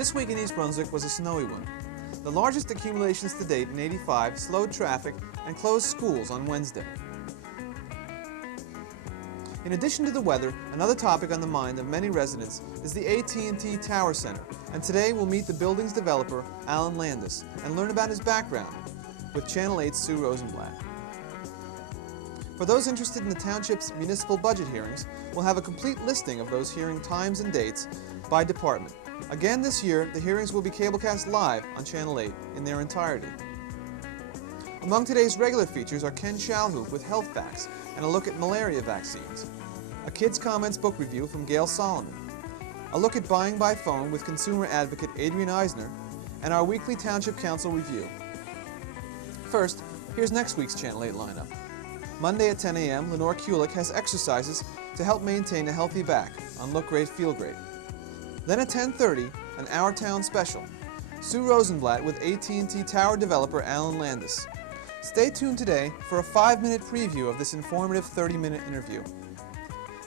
This week in East Brunswick was a snowy one. The largest accumulations to date in '85 slowed traffic and closed schools on Wednesday. In addition to the weather, another topic on the mind of many residents is the AT&T Tower Center, and today we'll meet the building's developer, Alan Landis, and learn about his background with Channel 8's Sue Rosenblatt. For those interested in the township's municipal budget hearings, we'll have a complete listing of those hearing times and dates by department. Again this year, the hearings will be cablecast live on Channel 8 in their entirety. Among today's regular features are Ken Shalhoub with health facts and a look at malaria vaccines, a Kids Comments book review from Gail Solomon, a look at buying by phone with consumer advocate Adrian Eisner, and our weekly Township Council review. First, here's next week's Channel 8 lineup. Monday at 10 a.m., Lenore Kulik has exercises to help maintain a healthy back on Look Great, Feel Great. Then at 10:30, an Our Town special, Sue Rosenblatt with AT&T Tower developer Alan Landis. Stay tuned today for a 5-minute preview of this informative 30-minute interview.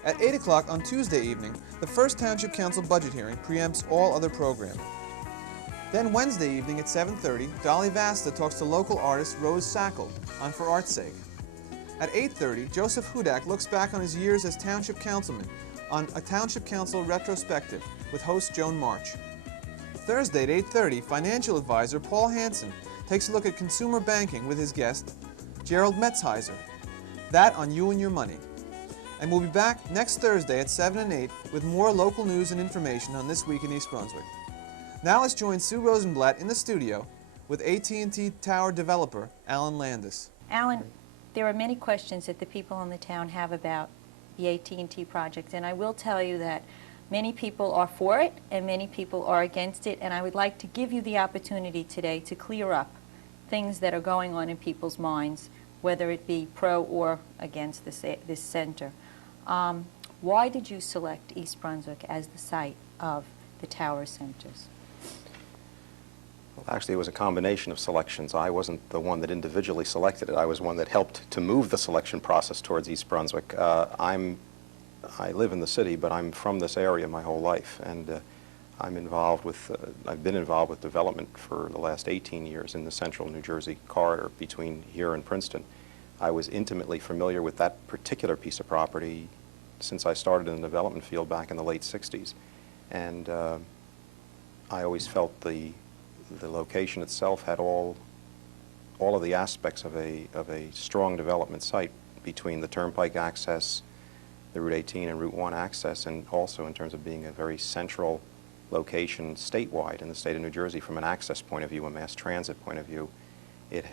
At 8 o'clock on Tuesday evening, the first Township Council budget hearing preempts all other programming. Then Wednesday evening at 7:30, Dolly Vasta talks to local artist Rose Sackle on For Art's Sake. At 8:30, Joseph Hudak looks back on his years as Township Councilman on a Township Council retrospective with host Joan March. Thursday at 8:30, financial advisor Paul Hansen takes a look at consumer banking with his guest, Gerald Metzheiser. That on You and Your Money. And we'll be back next Thursday at 7 and 8 with more local news and information on This Week in East Brunswick. Now let's join Sue Rosenblatt in the studio with AT&T Tower developer Alan Landis. Alan, there are many questions that the people in the town have about the AT&T project, and I will tell you that many people are for it and many people are against it, and I would like to give you the opportunity today to clear up things that are going on in people's minds, whether it be pro or against this center. Why did you select East Brunswick as the site of the tower centers? Well, actually, it was a combination of selections. I wasn't the one that individually selected it. I was one that helped to move the selection process towards East Brunswick. I live in the city, but I'm from this area my whole life, and I've been involved with development for the last 18 years in the central New Jersey corridor between here and Princeton. I was intimately familiar with that particular piece of property since I started in the development field back in the late 60s, and I always felt the location itself had all of the aspects of a strong development site between the turnpike access, the Route 18 and Route 1 access, and also in terms of being a very central location statewide in the state of New Jersey from an access point of view, a mass transit point of view. It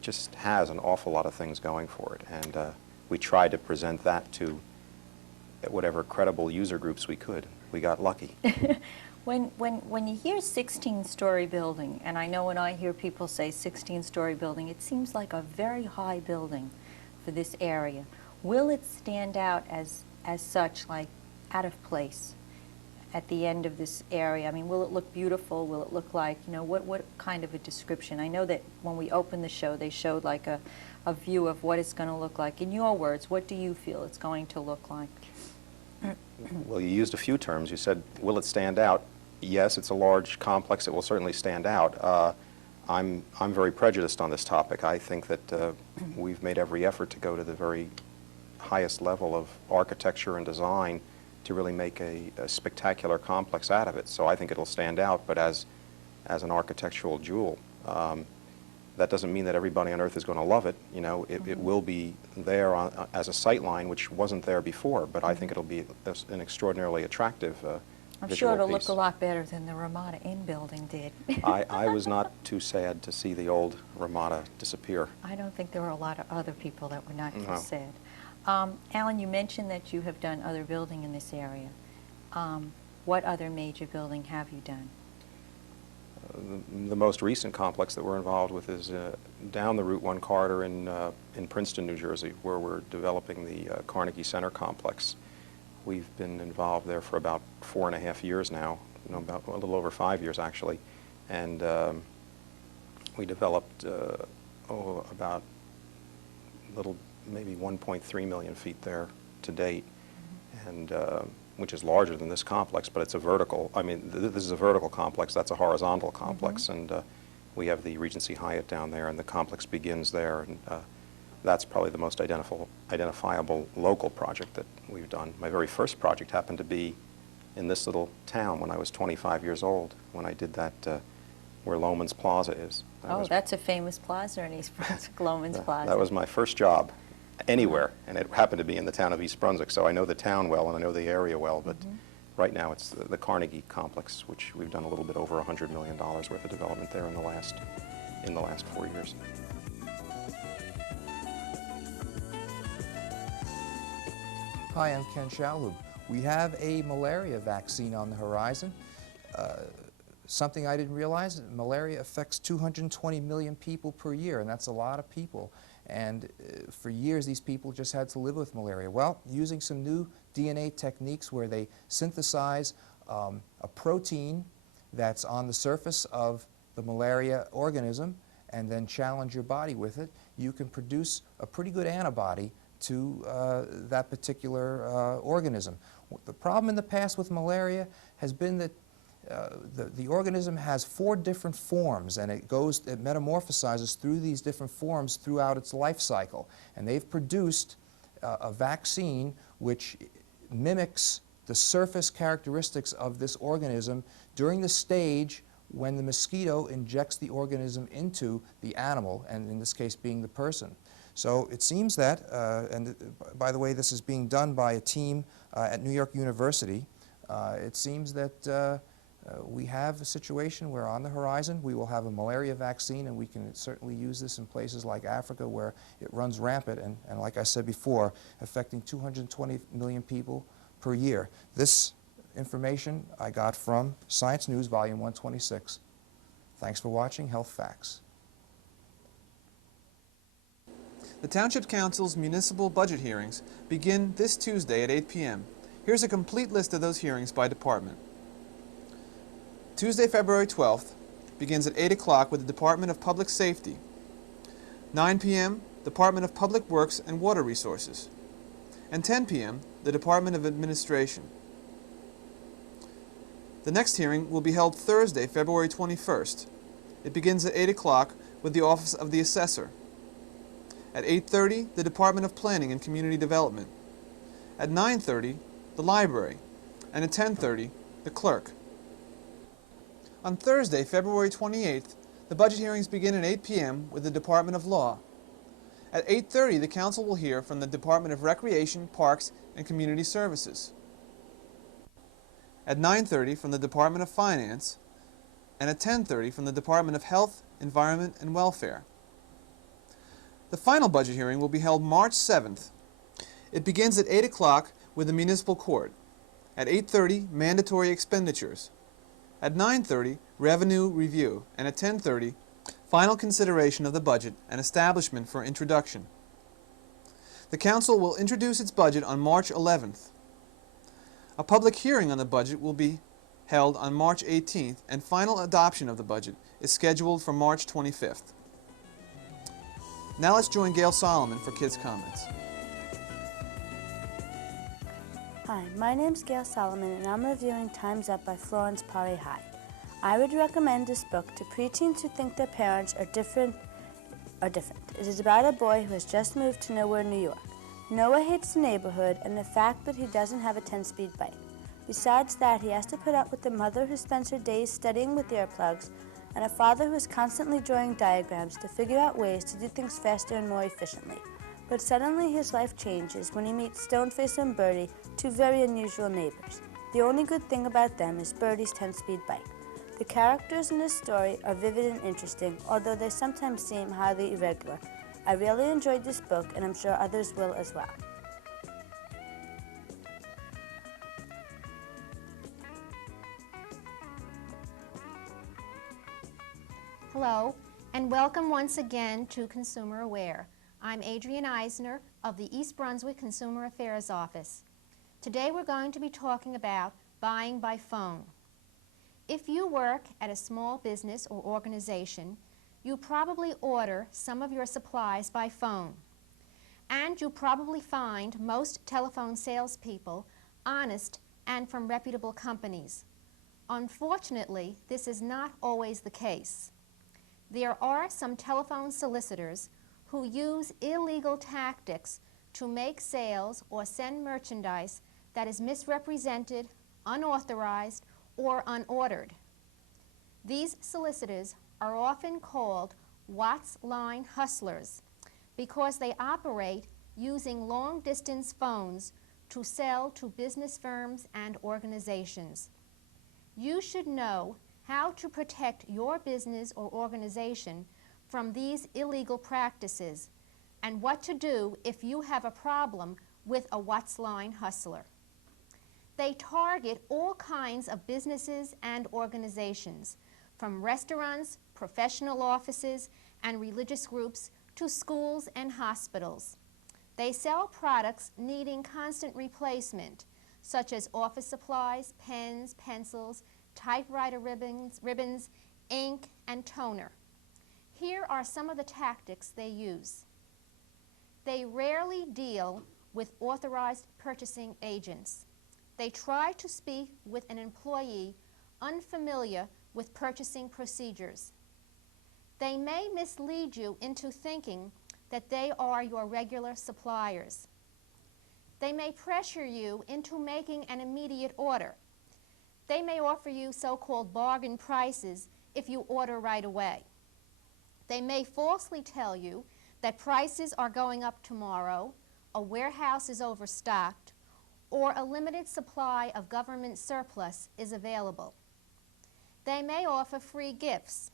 just has an awful lot of things going for it, and we tried to present that to whatever credible user groups we could. We got lucky. When you hear 16-story building, and I know when I hear people say 16-story building, it seems like a very high building for this area. Will it stand out as such, like out of place at the end of this area? I mean, will it look beautiful? Will it look like, you know, what kind of a description? I know that when we opened the show, they showed like a view of what it's going to look like. In your words, what do you feel it's going to look like? Well, you used a few terms. You said, will it stand out? Yes, it's a large complex. It will certainly stand out. I'm very prejudiced on this topic. I think that we've made every effort to go to the very highest level of architecture and design to really make a spectacular complex out of it. So I think it'll stand out, but as an architectural jewel. That doesn't mean that everybody on earth is going to love it. You know, it will be there as a sight line, which wasn't there before, but I think it'll be an extraordinarily attractive I'm sure it'll look a lot better than the Ramada Inn building did. I was not too sad to see the old Ramada disappear. I don't think there were a lot of other people that were not too sad. Alan, you mentioned that you have done other building in this area. What other major building have you done? The most recent complex that we're involved with is down the Route 1 corridor in Princeton, New Jersey, where we're developing the Carnegie Center complex. We've been involved there for about 4.5 years now, about a little over 5 years actually, and we developed about maybe 1.3 million feet there to date, and which is larger than this complex, but it's a vertical, I mean, this is a vertical complex, that's a horizontal complex, and we have the Regency Hyatt down there, and the complex begins there, and that's probably the most identifiable local project that we've done. My very first project happened to be in this little town when I was 25 years old, when I did that where Loman's Plaza is. That's a famous plaza in East Brunswick, Loman's Plaza. That was my first job anywhere, and it happened to be in the town of East Brunswick, so I know the town well and I know the area well, but right now it's the Carnegie complex, which we've done a little bit over $100 million worth of development there in the last 4 years. Hi, I'm Ken Shalhoub. We have a malaria vaccine on the horizon. Something I didn't realize, malaria affects 220 million people per year, and that's a lot of people. And for years, these people just had to live with malaria. Well, using some new DNA techniques where they synthesize a protein that's on the surface of the malaria organism and then challenge your body with it, you can produce a pretty good antibody to that particular organism. The problem in the past with malaria has been that the organism has 4 different forms, and it metamorphosizes through these different forms throughout its life cycle. And they've produced a vaccine which mimics the surface characteristics of this organism during the stage when the mosquito injects the organism into the animal, and in this case being the person. So it seems that, and by the way, this is being done by a team at New York University, it seems that we have a situation where on the horizon we will have a malaria vaccine, and we can certainly use this in places like Africa where it runs rampant and like I said before, affecting 220 million people per year. This information I got from Science News, Volume 126. Thanks for watching Health Facts. The Township Council's municipal budget hearings begin this Tuesday at 8 p.m. Here's a complete list of those hearings by department. Tuesday, February 12th begins at 8 o'clock with the Department of Public Safety. 9 p.m., Department of Public Works and Water Resources. And 10 p.m., the Department of Administration. The next hearing will be held Thursday, February 21st. It begins at 8 o'clock with the Office of the Assessor. At 8:30, the Department of Planning and Community Development. At 9:30, the Library. And at 10:30, the Clerk. On Thursday, February 28th, the budget hearings begin at 8 p.m. with the Department of Law. At 8:30, the Council will hear from the Department of Recreation, Parks, and Community Services. At 9:30, from the Department of Finance, and at 10:30, from the Department of Health, Environment, and Welfare. The final budget hearing will be held March 7th. It begins at 8 o'clock with the Municipal Court. At 8:30, Mandatory Expenditures. At 9:30, Revenue Review, and at 10:30, Final Consideration of the Budget and Establishment for Introduction. The Council will introduce its budget on March 11th. A public hearing on the budget will be held on March 18th, and final adoption of the budget is scheduled for March 25th. Now let's join Gail Solomon for Kids Comments. Hi, my name's Gail Solomon, and I'm reviewing Time's Up by Florence Parry High. I would recommend this book to preteens who think their parents are different. It is about a boy who has just moved to Nowhere, New York. Noah hates the neighborhood and the fact that he doesn't have a 10-speed bike. Besides that, he has to put up with a mother who spends her days studying with earplugs and a father who is constantly drawing diagrams to figure out ways to do things faster and more efficiently. But suddenly his life changes when he meets Stoneface and Birdie, 2 very unusual neighbors. The only good thing about them is Birdie's 10-speed bike. The characters in this story are vivid and interesting, although they sometimes seem highly irregular. I really enjoyed this book, and I'm sure others will as well. Hello, and welcome once again to Consumer Aware. I'm Adrienne Eisner of the East Brunswick Consumer Affairs Office. Today we're going to be talking about buying by phone. If you work at a small business or organization, you probably order some of your supplies by phone. And you'll probably find most telephone salespeople honest and from reputable companies. Unfortunately, this is not always the case. There are some telephone solicitors who use illegal tactics to make sales or send merchandise that is misrepresented, unauthorized, or unordered. These solicitors are often called Watts line hustlers because they operate using long-distance phones to sell to business firms and organizations. You should know how to protect your business or organization from these illegal practices and what to do if you have a problem with a Watts line hustler. They target all kinds of businesses and organizations, from restaurants, professional offices, and religious groups to schools and hospitals. They sell products needing constant replacement, such as office supplies, pens, pencils, typewriter ribbons, ink, and toner. Here are some of the tactics they use. They rarely deal with authorized purchasing agents. They try to speak with an employee unfamiliar with purchasing procedures. They may mislead you into thinking that they are your regular suppliers. They may pressure you into making an immediate order. They may offer you so-called bargain prices if you order right away. They may falsely tell you that prices are going up tomorrow, a warehouse is overstocked, or a limited supply of government surplus is available. They may offer free gifts.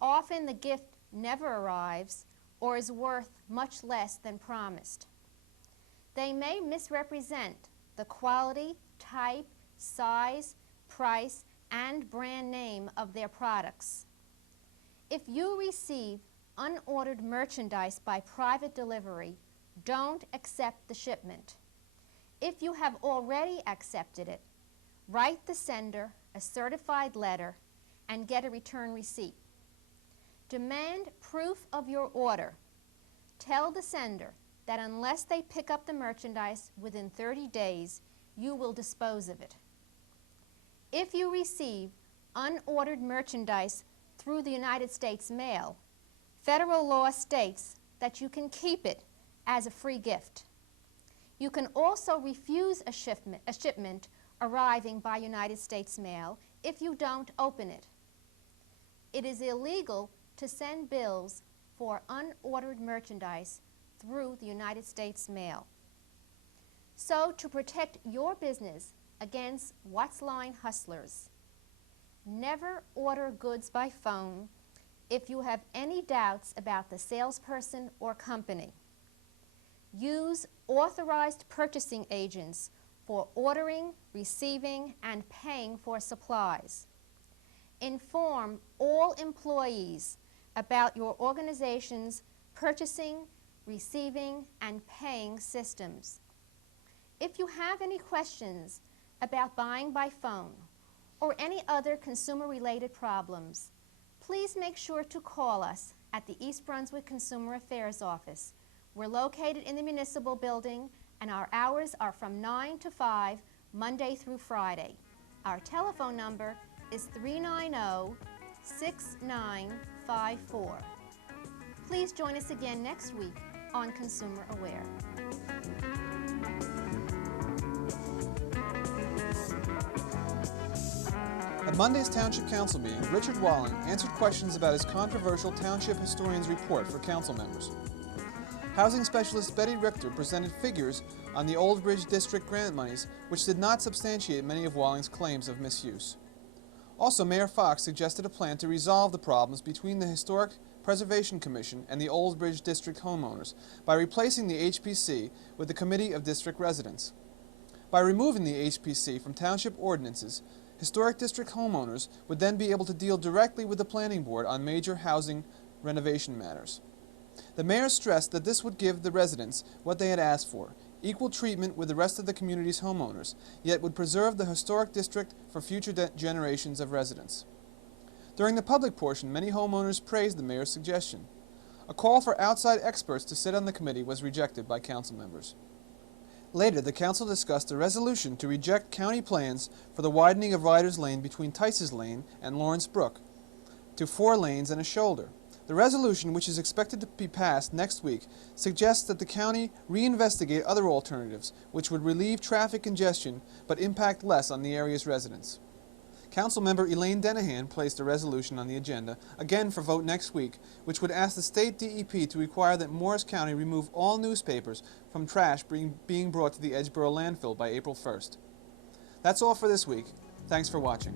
Often the gift never arrives or is worth much less than promised. They may misrepresent the quality, type, size, price, and brand name of their products. If you receive unordered merchandise by private delivery, don't accept the shipment. If you have already accepted it, write the sender a certified letter and get a return receipt. Demand proof of your order. Tell the sender that unless they pick up the merchandise within 30 days, you will dispose of it. If you receive unordered merchandise through the United States mail, federal law states that you can keep it as a free gift. You can also refuse a shipment arriving by United States mail if you don't open it. It is illegal to send bills for unordered merchandise through the United States mail. So, to protect your business against Watts line hustlers, never order goods by phone if you have any doubts about the salesperson or company. Use authorized purchasing agents for ordering, receiving, and paying for supplies. Inform all employees about your organization's purchasing, receiving, and paying systems. If you have any questions about buying by phone or any other consumer-related problems, please make sure to call us at the East Brunswick Consumer Affairs Office. We're located in the municipal building, and our hours are from 9 to 5, Monday through Friday. Our telephone number is 390-6954. Please join us again next week on Consumer Aware. At Monday's Township Council meeting, Richard Walling answered questions about his controversial Township Historian's Report for council members. Housing specialist Betty Richter presented figures on the Old Bridge District grant monies, which did not substantiate many of Walling's claims of misuse. Also, Mayor Fox suggested a plan to resolve the problems between the Historic Preservation Commission and the Old Bridge District homeowners by replacing the HPC with the Committee of District Residents. By removing the HPC from township ordinances, Historic District homeowners would then be able to deal directly with the Planning Board on major housing renovation matters. The mayor stressed that this would give the residents what they had asked for, equal treatment with the rest of the community's homeowners, yet would preserve the historic district for future generations of residents. During the public portion, many homeowners praised the mayor's suggestion. A call for outside experts to sit on the committee was rejected by council members. Later, the council discussed a resolution to reject county plans for the widening of Riders Lane between Tice's Lane and Lawrence Brook to 4 lanes and a shoulder. The resolution, which is expected to be passed next week, suggests that the county reinvestigate other alternatives, which would relieve traffic congestion but impact less on the area's residents. Councilmember Elaine Denahan placed a resolution on the agenda, again for vote next week, which would ask the state DEP to require that Morris County remove all newspapers from trash being brought to the Edgeboro landfill by April 1st. That's all for this week. Thanks for watching.